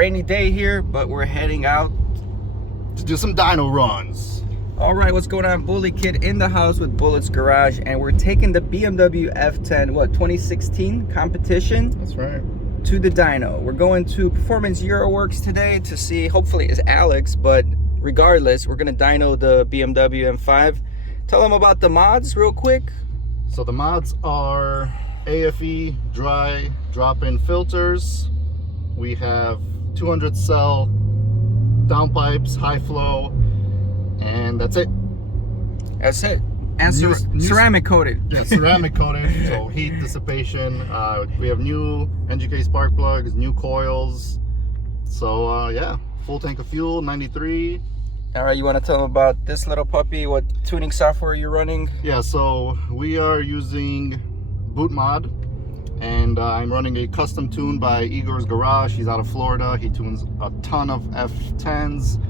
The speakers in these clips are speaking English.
rainy day here, but we're heading out to do some dyno runs. All right, what's going on? Bully Kid in the house with Bullet's Garage, and we're taking the BMW F10, 2016 competition. That's right. To the dyno. We're going to Performance Euroworks today to see, hopefully it's Alex, but regardless, we're gonna dyno the BMW M5. Tell them about the mods real quick. So the mods are AFE dry drop-in filters. We have 200 cell downpipes, high flow, and that's it. That's it. And ceramic coated. Yeah, ceramic coated, so heat dissipation. We have new NGK spark plugs, new coils. So yeah, full tank of fuel, 93. All right, you want to tell them about this little puppy, what tuning software you're running? Yeah, so we are using boot mod, and I'm running a custom tune by Igor's Garage. He's out of Florida. He tunes a ton of F10s,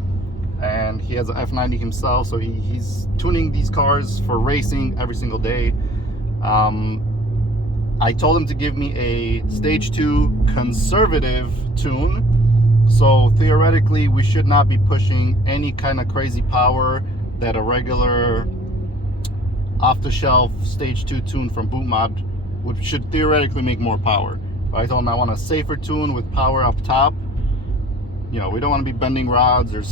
and he has an F90 himself, so he's tuning these cars for racing every single day. I told him to give me a stage 2 conservative tune, so theoretically we should not be pushing any kind of crazy power that a regular off-the-shelf stage 2 tune from boot mod should theoretically make more power. But I told him I want a safer tune with power up top. You know, we don't want to be bending rods or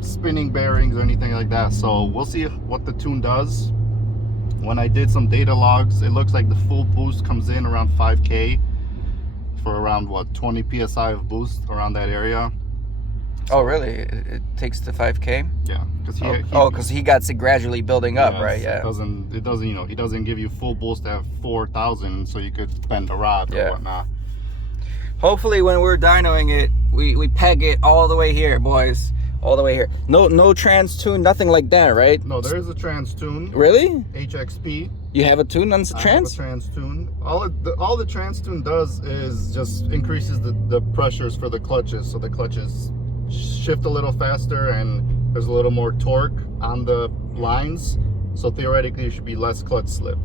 spinning bearings or anything like that. So we'll see what the tune does. When I did some data logs, it looks like the full boost comes in around 5K for around, what, 20 PSI of boost around that area. So, oh, really? It takes to 5K? Yeah. Because he got it gradually building up, right? Yeah. It doesn't, you know, he doesn't give you full boost at 4,000 so you could bend a rod or whatnot. Hopefully when we're dynoing it, we peg it all the way here, boys. All the way here. No trans tune, nothing like that, right? No, there is a trans tune. Really? HXP. You have a tune on the trans? I have a trans tune. All the trans tune does is just increases the pressures for the clutches, so the clutches shift a little faster and there's a little more torque on the lines, so theoretically it should be less clutch slip.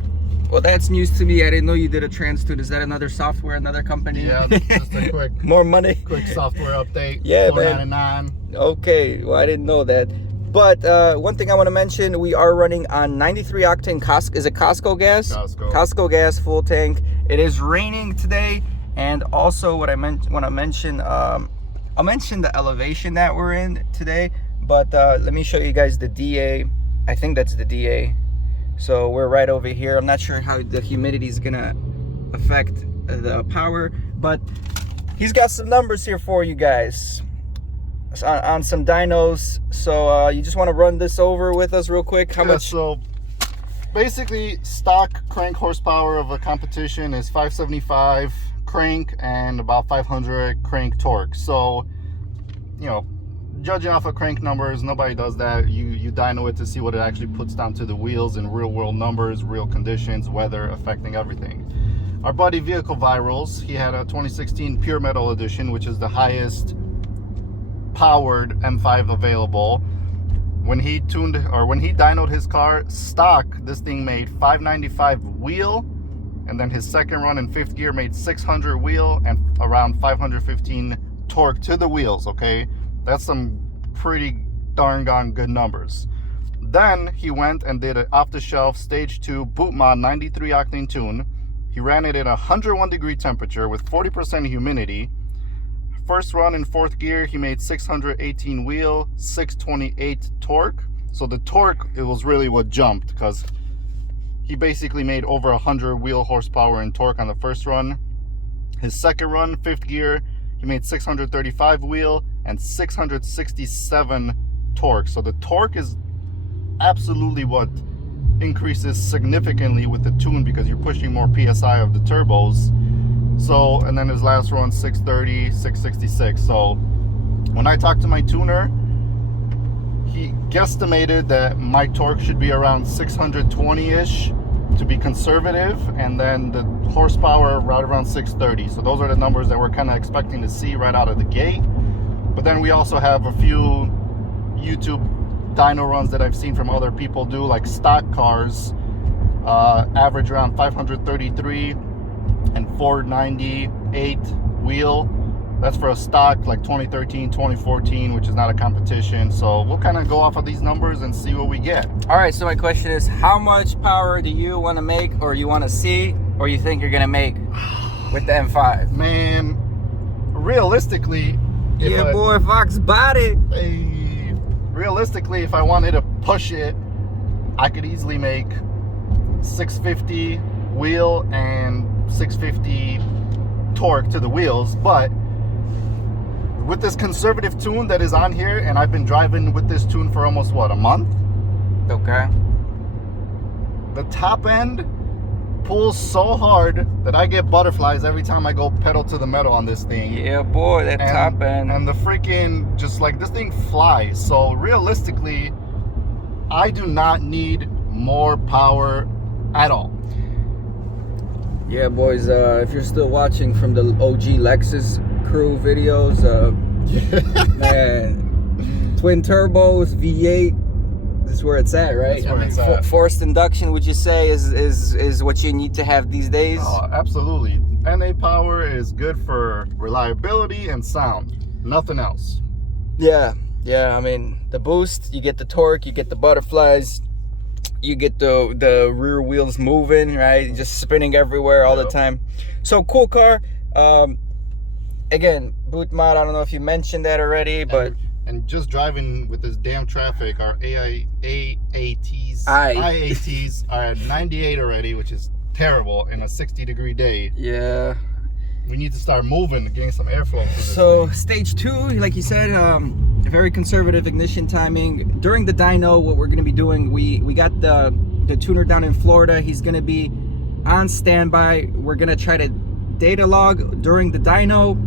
Well, that's news to me. I didn't know you did a trans tune. Is that another software, another company? Yeah, just a quick more money, quick software update. Yeah, $4.99. Okay, well, I didn't know that. But one thing I want to mention, we are running on 93 octane Costco gas? Costco gas, full tank. It is raining today, and also what I want to mention, I'll mention the elevation that we're in today, but let me show you guys the DA. I think that's the DA. So we're right over here. I'm not sure how the humidity is gonna affect the power, but he's got some numbers here for you guys on some dynos. So you just want to run this over with us real quick? How much? So basically, stock crank horsepower of a competition is 575 crank and about 500 crank torque. So, you know, judging off of crank numbers, nobody does that. You dyno it to see what it actually puts down to the wheels in real world numbers, real conditions, weather affecting everything. Our buddy Vehicle Virals, he had a 2016 Pure Metal Edition, which is the highest powered M5 available. When he dynoed his car stock, this thing made 595 wheel, and then his second run in 5th gear made 600 wheel and around 515 torque to the wheels. Okay, that's some pretty darn good numbers. Then he went and did an off-the-shelf stage 2 boot mod 93 octane tune. He ran it at 101 degree temperature with 40% humidity. First run in 4th gear, he made 618 wheel, 628 torque. So the torque, it was really what jumped, because he basically made over 100 wheel horsepower in torque on the first run. His second run, 5th gear, he made 635 wheel and 667 torque. So the torque is absolutely what increases significantly with the tune, because you're pushing more PSI of the turbos. So, and then his last run, 630, 666. So when I talked to my tuner, he guesstimated that my torque should be around 620-ish to be conservative, and then the horsepower right around 630. So those are the numbers that we're kind of expecting to see right out of the gate. But then we also have a few YouTube dyno runs that I've seen from other people do, like stock cars, average around 533 and 498 wheel, That's for a stock like 2013, 2014, which is not a competition. So we'll kind of go off of these numbers and see what we get. All right, so my question is, how much power do you want to make, or you want to see, or you think you're going to make with the M5? Man, realistically... Yeah, boy, Fox body. Realistically, if I wanted to push it, I could easily make 650 wheel and 650 torque to the wheels, but with this conservative tune that is on here, and I've been driving with this tune for almost what, a month? Okay. The top end pulls so hard that I get butterflies every time I go pedal to the metal on this thing. Yeah, boy, that top end. And the freaking, just like, this thing flies. So realistically, I do not need more power at all. Yeah, boys, if you're still watching from the OG Lexus crew videos, man, twin turbos, V8, this is where it's at, right? That's where it's at. Forced induction, would you say, is what you need to have these days? Oh, absolutely. NA power is good for reliability and sound. Nothing else. Yeah, I mean, the boost, you get the torque, you get the butterflies, you get the rear wheels moving, right? Just spinning everywhere all the time. So cool car. Again, boot mod, I don't know if you mentioned that already, but... And just driving with this damn traffic, our IATs are at 98 already, which is terrible in a 60-degree day. Yeah. We need to start moving, getting some airflow through this So thing. stage 2, like you said, very conservative ignition timing. During the dyno, what we're going to be doing, we got the tuner down in Florida. He's going to be on standby. We're going to try to data log during the dyno,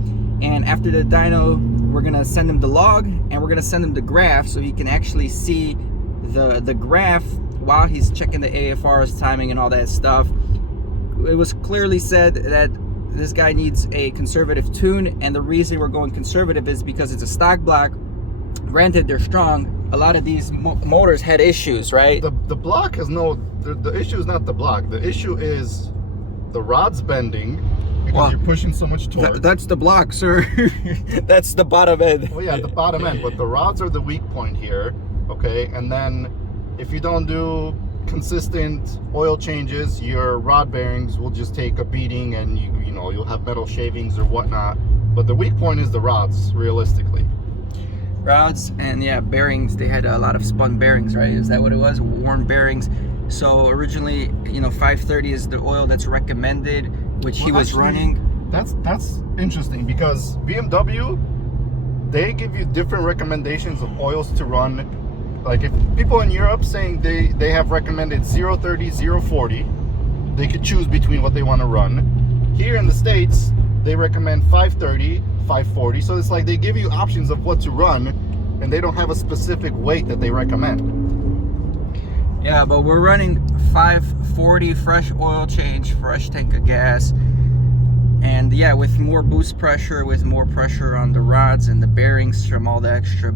and after the dyno, we're going to send him the log, and we're going to send him the graph so he can actually see the graph while he's checking the AFR's timing and all that stuff. It was clearly said that this guy needs a conservative tune, and the reason we're going conservative is because it's a stock block. Granted, they're strong. A lot of these motors had issues, right? The block has no... The issue is not the block. The issue is the rod's bending because you're pushing so much torque. That's the block, sir. That's the bottom end. Well, yeah, the bottom end. But the rods are the weak point here, okay? And then if you don't do consistent oil changes, your rod bearings will just take a beating, and you know, you'll have metal shavings or whatnot. But the weak point is the rods, realistically. Rods and yeah, bearings. They had a lot of spun bearings, right? Is that what it was? Worn bearings. So originally, you know, 530 is the oil that's recommended, which he was running. That's interesting, because BMW, they give you different recommendations of oils to run. Like, if people in Europe saying they have recommended 030, 040, they could choose between what they want to run. Here in the States, they recommend 530, 540. So it's like they give you options of what to run, and they don't have a specific weight that they recommend. Yeah, but we're running 540 fresh oil change, fresh tank of gas. And yeah, with more boost pressure, with more pressure on the rods and the bearings from all the extra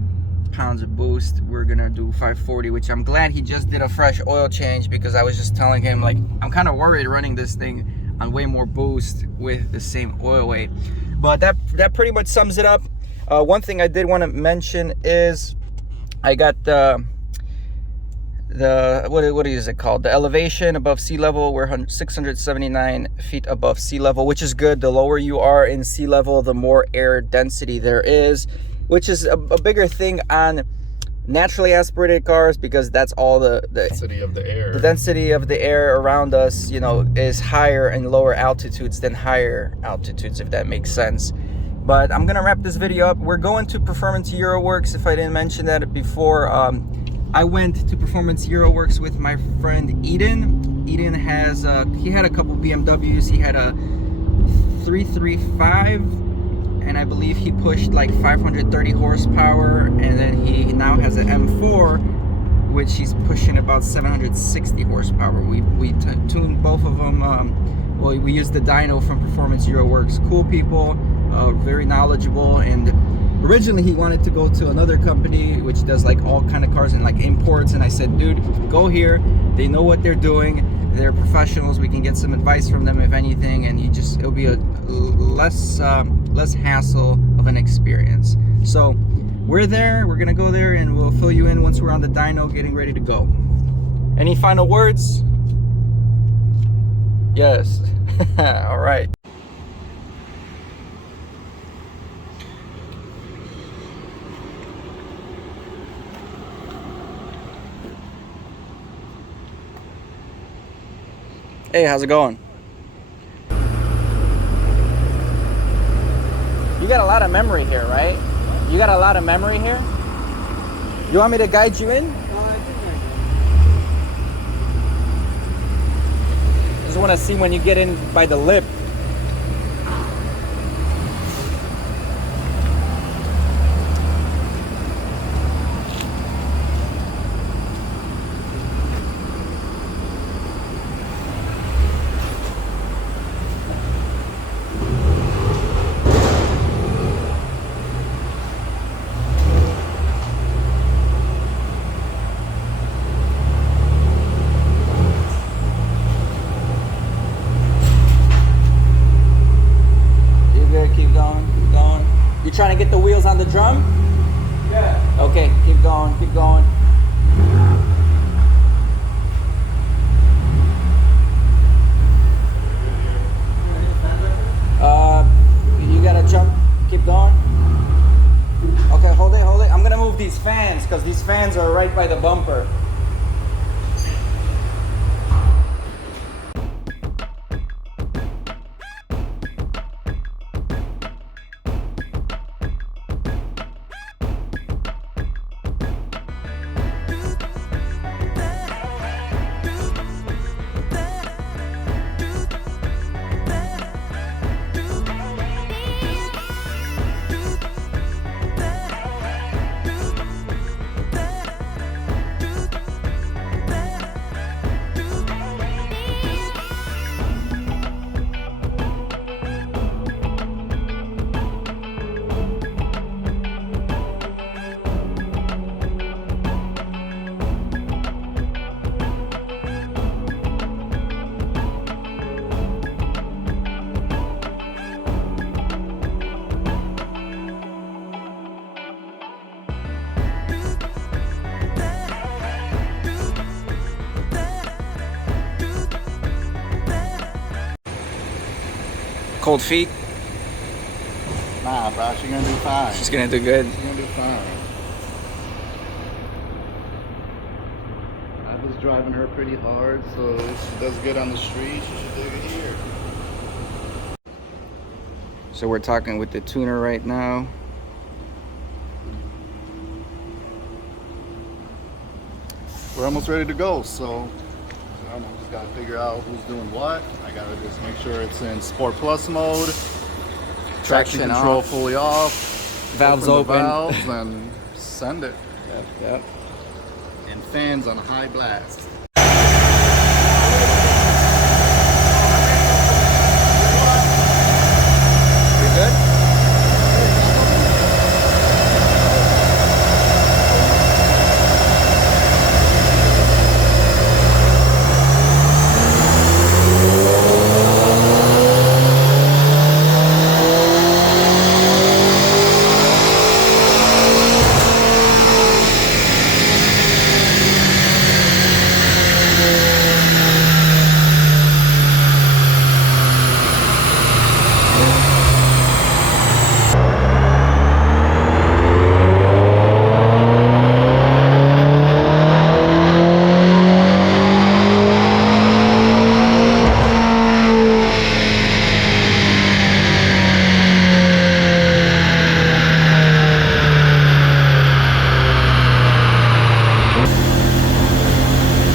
pounds of boost, we're gonna do 540, which I'm glad he just did a fresh oil change, because I was just telling him, like, I'm kind of worried running this thing on way more boost with the same oil weight. But that pretty much sums it up. One thing I did want to mention is I got the what is it called, the elevation above sea level. We're 679 feet above sea level, which is good. The lower you are in sea level, the more air density there is, which is a bigger thing on naturally aspirated cars, because that's all the density of the air. The density of the air around us, you know, is higher in lower altitudes than higher altitudes, if that makes sense. But I'm gonna wrap this video up. We're going to Performance Euro Works, if I didn't mention that before. I went to Performance Euro Works with my friend Eden. Eden has he had a couple BMWs. He had a 335, and I believe he pushed like 530 horsepower, and then he now has an M4, which he's pushing about 760 horsepower. We tuned both of them. Well, we used the dyno from Performance Euro Works. Cool people, very knowledgeable. And originally he wanted to go to another company which does like all kind of cars and like imports, and I said, dude, go here. They know what they're doing. They're professionals. We can get some advice from them if anything, and it'll be a less less hassle of an experience. So we're there, we're gonna go there, and we'll fill you in once we're on the dyno getting ready to go. Any final words? Yes. All right. Hey, how's it going? You got a lot of memory here, right? You got a lot of memory here? You want me to guide you in? Just want to see when you get in by the lip. You trying to get the wheels on the drum? Yeah. Okay, keep going, keep going. You gotta jump, keep going. Okay, hold it, hold it. I'm gonna move these fans because these fans are right by the bumper. Cold feet? Nah, bro, she's gonna do fine. She's gonna do good. She's gonna do fine. I was driving her pretty hard, so she does good on the street. She should do good here. So we're talking with the tuner right now. We're almost ready to go, so I just gotta figure out who's doing what. I gotta just make sure it's in Sport Plus mode. Traction control off. fully off. Valves open. Valves and send it. Yep, yep. And fans on high blast. You good?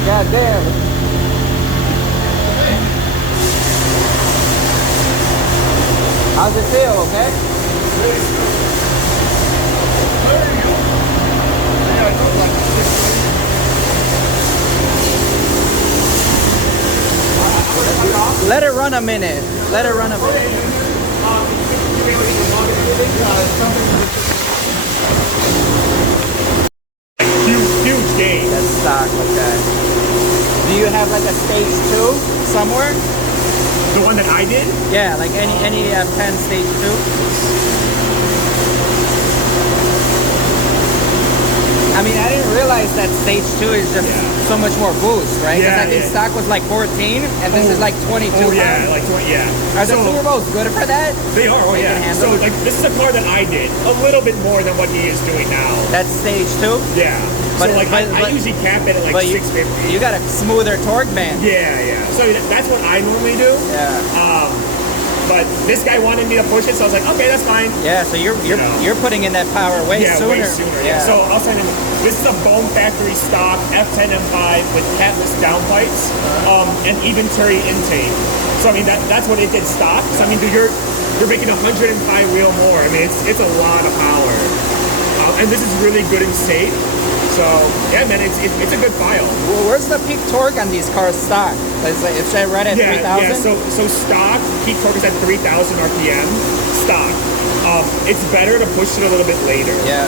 God damn. How's it feel, okay? Let it run a minute. Let it run a minute. Huge gain. That's stock, okay. Do you have like a stage 2 somewhere? The one that I did? Yeah, like any F10 stage 2. I mean, I didn't realize that stage 2 is just so much more boost, right? Because I think stock was like 14, and this is like 22. Oh yeah, like 20, yeah. Are the turbos good for that? They are, oh yeah. So like this is a car that I did a little bit more than what he is doing now. That's stage 2? Yeah. But, so like I usually cap it at like 650. You got a smoother torque band. Yeah, yeah. So that's what I normally do. Yeah. But this guy wanted me to push it, so I was like, okay, that's fine. Yeah, so you're putting in that power way sooner. Way sooner. Yeah. So I'll send him. This is a Bone Factory stock F10 M5 with catless downpipes and even Terry intake. So I mean that's what it did stock. So I mean, dude, you're making 105 wheel more. I mean it's a lot of power, and this is really good and safe. So yeah, man, it's a good file. Well, where's the peak torque on these cars stock? It's right at 3,000? Yeah, so stock peak torque is at 3,000 RPM stock. It's better to push it a little bit later. Yeah.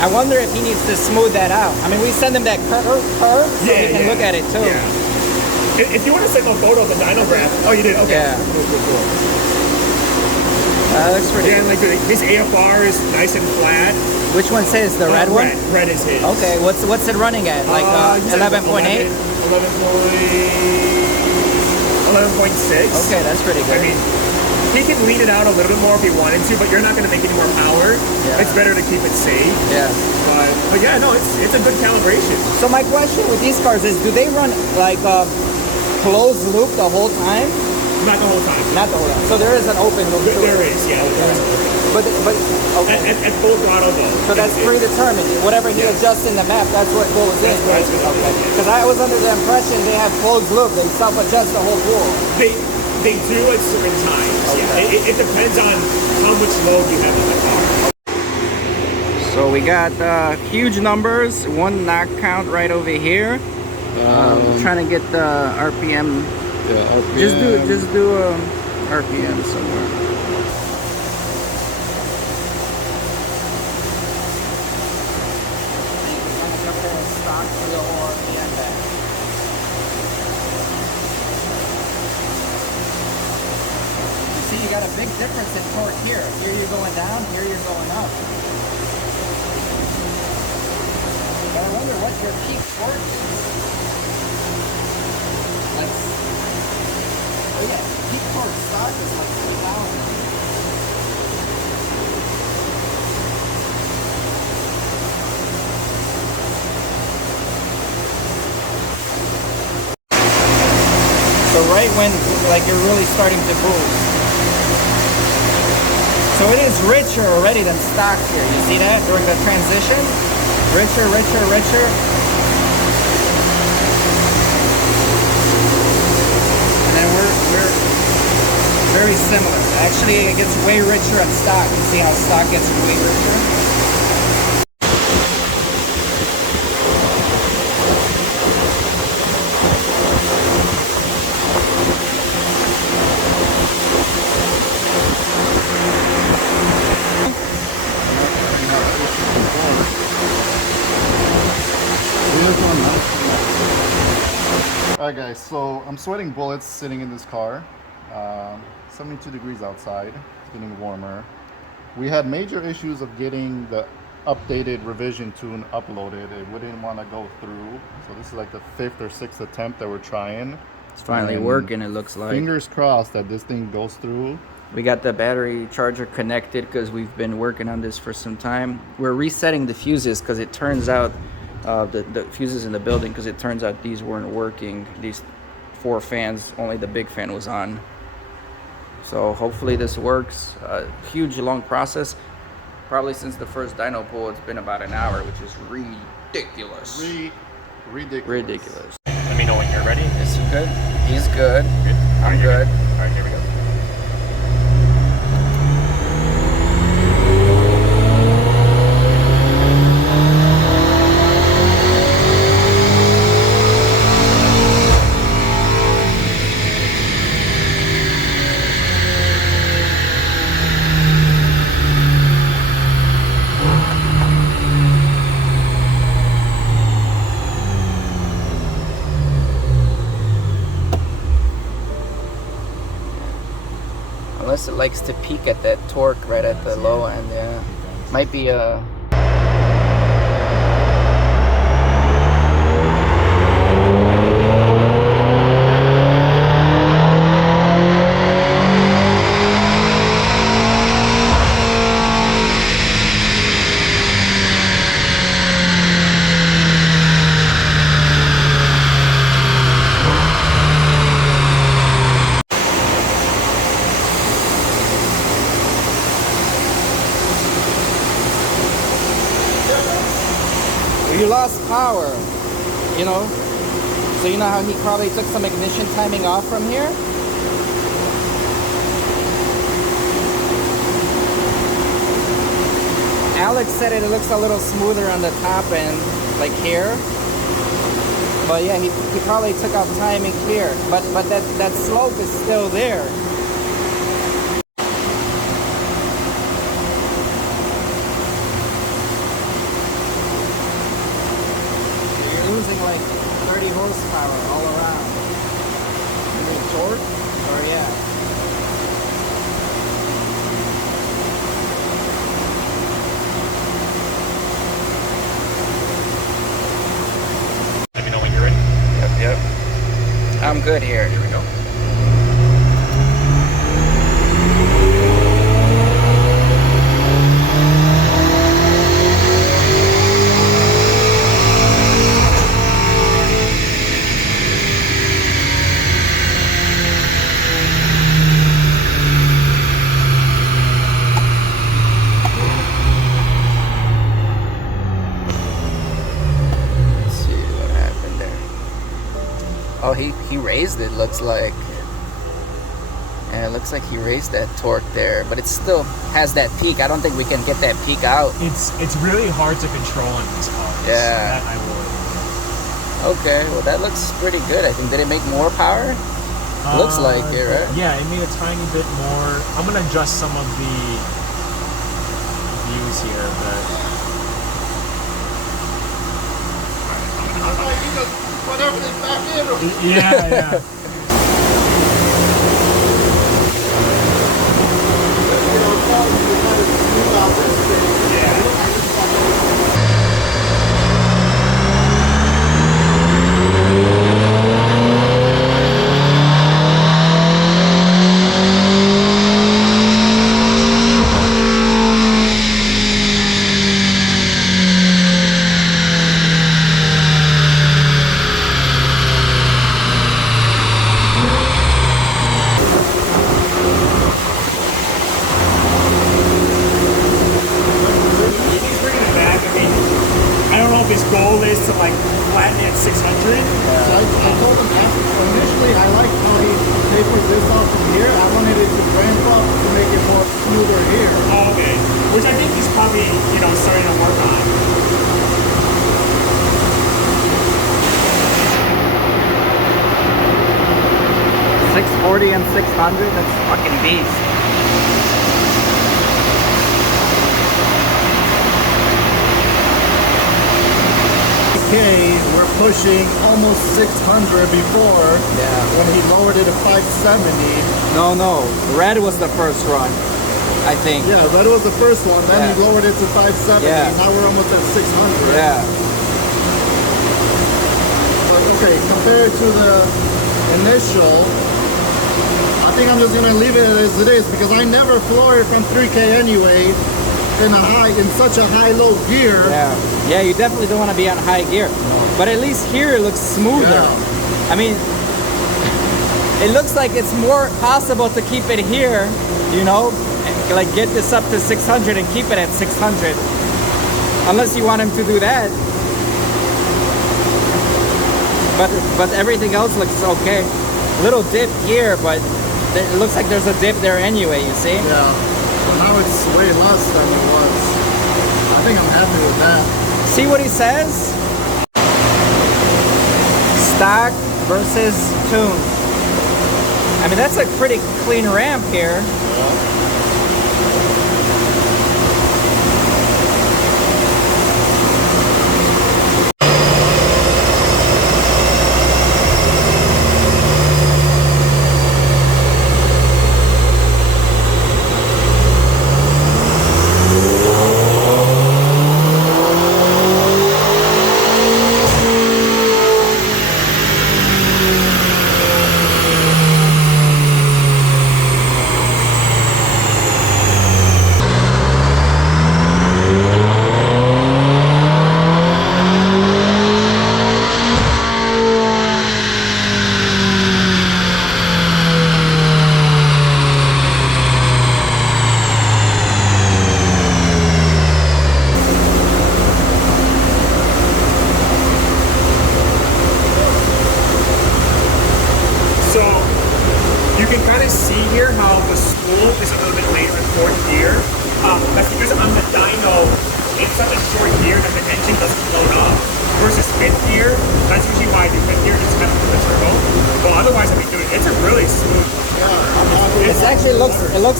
I wonder if he needs to smooth that out. I mean, we send him that curve so we can look at it too. Yeah. If you want to send a photo of the dyno graph. Oh, you did? Okay. Yeah. Cool. That looks pretty good. And like his AFR is nice and flat. Which one says the red one? Red is his. Okay, what's it running at? Like 11.8? 11.6. Okay, that's pretty good. I mean, he can lean it out a little bit more if he wanted to, but you're not going to make any more power. Yeah. It's better to keep it safe. Yeah. But yeah, no, it's a good calibration. So my question with these cars is, do they run like closed loop the whole time? Not the whole time. Not the whole time. So there is an open loop. There is, yeah. But okay. At full throttle though. So that's predetermined. Whatever he adjusts in the map, that's what goes in. Right? Okay. Because I was under the impression they have closed loop. They self-adjust the whole pool. They do at certain times. Okay. Yeah. It depends on how much load you have in the car. So we got huge numbers. One knock count right over here. Trying to get the RPM. Yeah, RPM. Just do RPM somewhere. See, you got a big difference in torque here. Here you're going down, here you're going up. But I wonder what your peak torque is. Oh yeah, peak torque stock is like 3,000. So right when like you're really starting to boost. So it is richer already than stock here. You see that during the transition? Richer, richer, richer. And then we're very similar. Actually, it gets way richer on stock. You see how stock gets way richer? Alright guys, so I'm sweating bullets sitting in this car. 72 degrees outside, it's getting warmer. We had major issues of getting the updated revision tune uploaded. It wouldn't want to go through. So this is like the 5th or 6th attempt that we're trying. It's finally working, it looks like. Fingers crossed that this thing goes through. We got the battery charger connected because we've been working on this for some time. We're resetting the fuses because it turns out the fuses in the building, because it turns out these weren't working. These 4 fans, only the big fan was on. So hopefully this works. Huge long process. Probably since the first dyno pull, it's been about an hour, which is ridiculous. Ridiculous. Let me know when you're ready. Is he good? He's good. Good. I'm good. All right, here we go. unless it likes to peak at that torque right at the low end. Yeah, might be a. You lost power, you know, so you know how he probably took some ignition timing off from here? Alex said it looks a little smoother on the top end, like here. But yeah, he probably took off timing here, but that slope is still there. Losing like 30 horsepower all around. You mean torque? Or yeah. Let me know when you're ready. Yep. I'm good here. Here we go. Oh, he raised it, looks like. Yeah, it looks like he raised that torque there, but it still has that peak. I don't think we can get that peak out. It's really hard to control in these cars. Yeah. That I will. Okay, well that looks pretty good. I think, did it make more power? Looks like it, right? Yeah, it made a tiny bit more. I'm gonna adjust some of the views here, but Put everything back in. yeah. His goal is to like flatten it at 600. So I told him initially I liked how he tapers this off from here. I wanted it to ramp up to make it more smoother here. Oh, okay. Which I think he's probably, starting to work on. 640 and 600, that's fucking beast. Okay, we're pushing almost 600 before. Yeah. When he lowered it to 570. No, red was the first run, I think. Yeah, that was the first one. Then Yeah. he lowered it to 570. Yeah. Now we're almost at 600. Yeah. But okay, compared to the initial, I think I'm just gonna leave it as it is because I never floor it from 3K anyway in such a high-low gear. Yeah, you definitely don't want to be on high gear. But at least here it looks smoother. Yeah. I mean, it looks like it's more possible to keep it here, like get this up to 600 and keep it at 600. Unless you want him to do that. But everything else looks okay. Little dip here, but it looks like there's a dip there anyway, you see? Yeah. But now it's way less than it was. I think I'm happy with that. See what he says? Stock versus tuned. I mean, that's a pretty clean ramp here.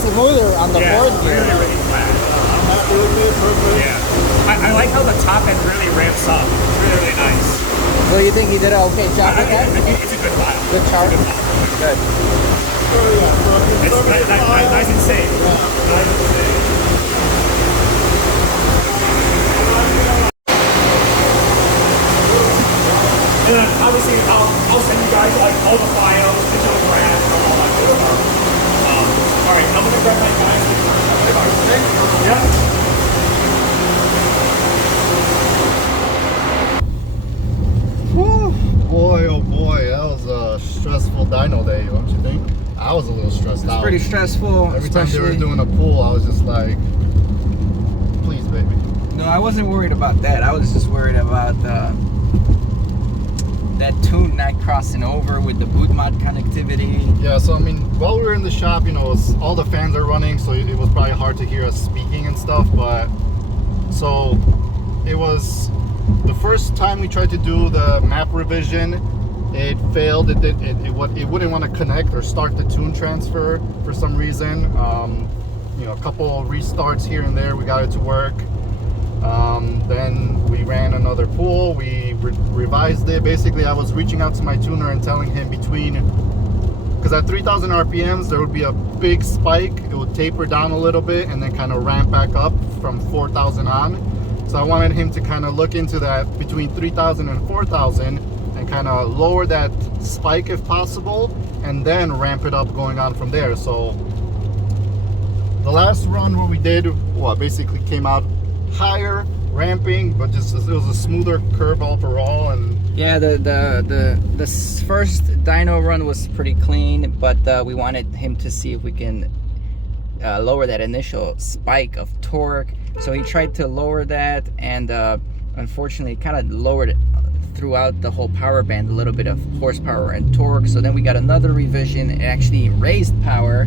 smoother on the fourth gear. Really flat. I'm happy with it. Perfect. Yeah. I like how the top end really ramps up. It's really nice. So you think he did an okay job with that? I think it's a good file. Good chart? Good. It's nice and safe. Nice and safe. And then obviously I'll send you guys like all the files, digital graphs, and all that good stuff. All right, I'm gonna grab my guys. Yeah. Whew. Boy, oh boy, that was a stressful dyno day, don't you think? I was a little stressed out. It's pretty stressful. Every time they were doing a pull, I was just like, please, baby. No, I wasn't worried about that. I was just worried about that tune not crossing over with the boot mod connectivity. Yeah, so I mean, while we were in the shop, you know, all the fans are running, so it was probably hard to hear us speaking and stuff, but so it was the first time we tried to do the map revision, it failed. It wouldn't want to connect or start the tune transfer for some reason. You know, a couple restarts here and there, we got it to work. Then we ran another pull, we revised it. Basically, I was reaching out to my tuner and telling him because at 3,000 RPMs, there would be a big spike. It would taper down a little bit and then kind of ramp back up from 4,000 on. So I wanted him to kind of look into that between 3,000 and 4,000 and kind of lower that spike if possible, and then ramp it up going on from there. So the last run where we did, basically came out higher, ramping, but just it was a smoother curve overall. And yeah, the first dyno run was pretty clean, but we wanted him to see if we can lower that initial spike of torque. So he tried to lower that, and unfortunately kind of lowered it throughout the whole power band, a little bit of horsepower and torque. So then we got another revision. It actually raised power,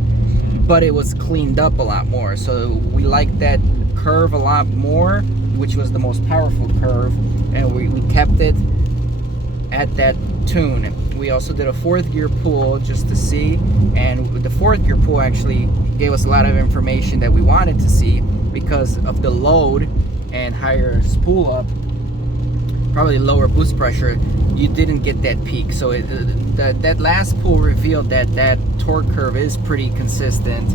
but it was cleaned up a lot more. So we liked that curve a lot more, which was the most powerful curve, and we kept it at that tune. We also did a fourth gear pull just to see, and the fourth gear pull actually gave us a lot of information that we wanted to see because of the load and higher spool up, probably lower boost pressure. You didn't get that peak. So that last pull revealed that torque curve is pretty consistent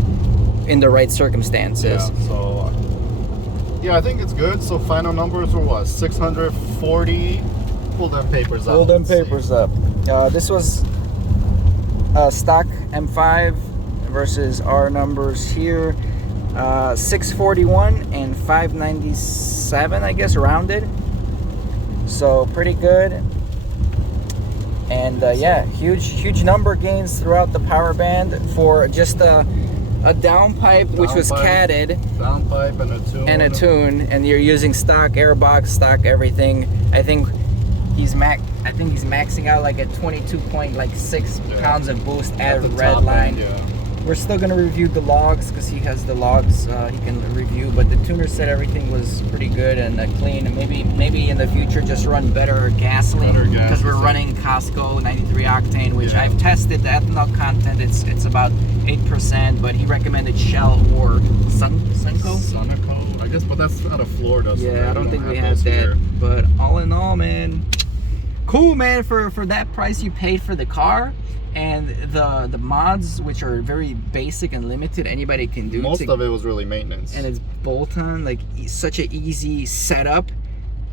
in the right circumstances. Yeah, so yeah, I think it's good. So final numbers were what? 640. Pull them papers up. Pull them papers up. This was stock M5 versus our numbers here. 641 and 597, I guess, rounded. So pretty good. And yeah, huge number gains throughout the power band for just a downpipe, which was catted. Downpipe and a tune. And you're using stock airbox, stock everything. I think he's maxing out like at 22.6 pounds of boost at red line. We're still gonna review the logs because he has the logs he can review, but the tuner said everything was pretty good and clean. And maybe in the future just run better gasoline because we're running Costco 93 octane, which I've tested the ethanol content. It's about 8%, but he recommended Shell or Sunoco. I guess, but that's out of Florida. So yeah, I don't think we have that. Here. But all in all, man, cool, man. For that price you paid for the car. And the mods, which are very basic and limited, anybody can do. Most of it was really maintenance. And it's bolt-on, like such an easy setup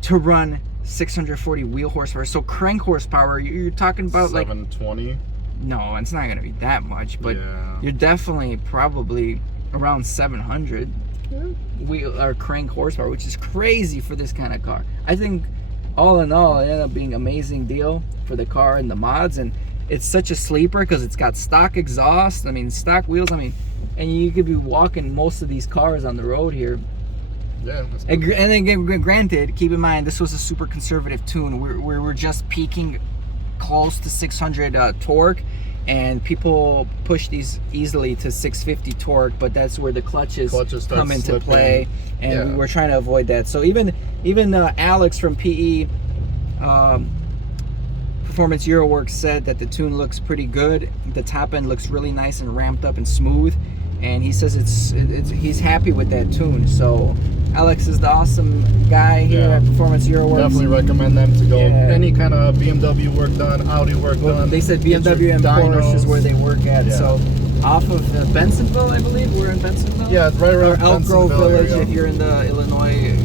to run 640 wheel horsepower. So crank horsepower, you're talking about 720. Like, no, it's not gonna be that much, but you're definitely probably around 700 wheel or crank horsepower, which is crazy for this kind of car. I think all in all, it ended up being an amazing deal for the car and the mods. And it's such a sleeper because it's got stock exhaust, I mean stock wheels, I mean, and you could be walking most of these cars on the road here. Yeah. And then granted, keep in mind this was a super conservative tune. We're just peaking close to 600 torque, and people push these easily to 650 torque, but that's where the clutches come into slipping. Play, and we're trying to avoid that. So even Alex from PE Performance Euroworks said that the tune looks pretty good. The top end looks really nice and ramped up and smooth. and he says he's happy with that tune. So Alex is the awesome guy here at Performance Euro Works. Definitely recommend them to go. Any kind of BMW work done, Audi work done. They said BMW and Porsche is where they work at. So off of Bensonville, I believe. We're in Bensonville. Yeah, it's right around Elk Grove Village if you're in the Illinois,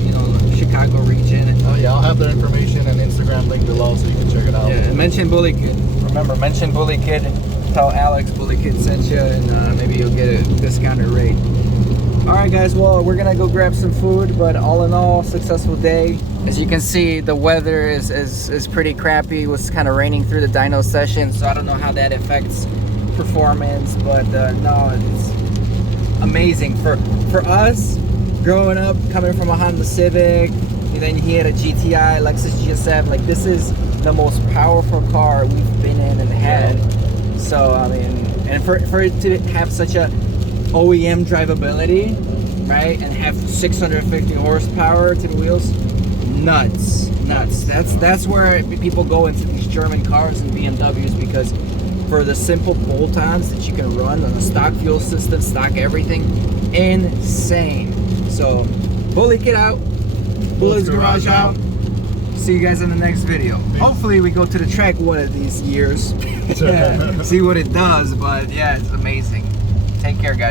Chicago region. Oh yeah, I'll have their information and Instagram link below so you can check it out. Yeah, and mention Bully Kid. Remember, mention Bully Kid. Tell Alex Bully Kid sent you, and maybe you'll get a discounted rate. All right, guys. Well, we're gonna go grab some food, but all in all, successful day. As you can see, the weather is pretty crappy. It was kind of raining through the dyno session, so I don't know how that affects performance, but no, it's amazing for us. Growing up, coming from a Honda Civic, and then he had a GTI, Lexus GS7. Like, this is the most powerful car we've been in and had. So, I mean, and for it to have such a OEM drivability, right, and have 650 horsepower to the wheels, nuts. That's where people go into these German cars and BMWs, because for the simple bolt-ons that you can run on a stock fuel system, stock everything, insane. So, Bully Kid out, Bullet's Garage out. See you guys in the next video. Hopefully we go to the track one of these years. See what it does, but yeah, it's amazing. Take care, guys.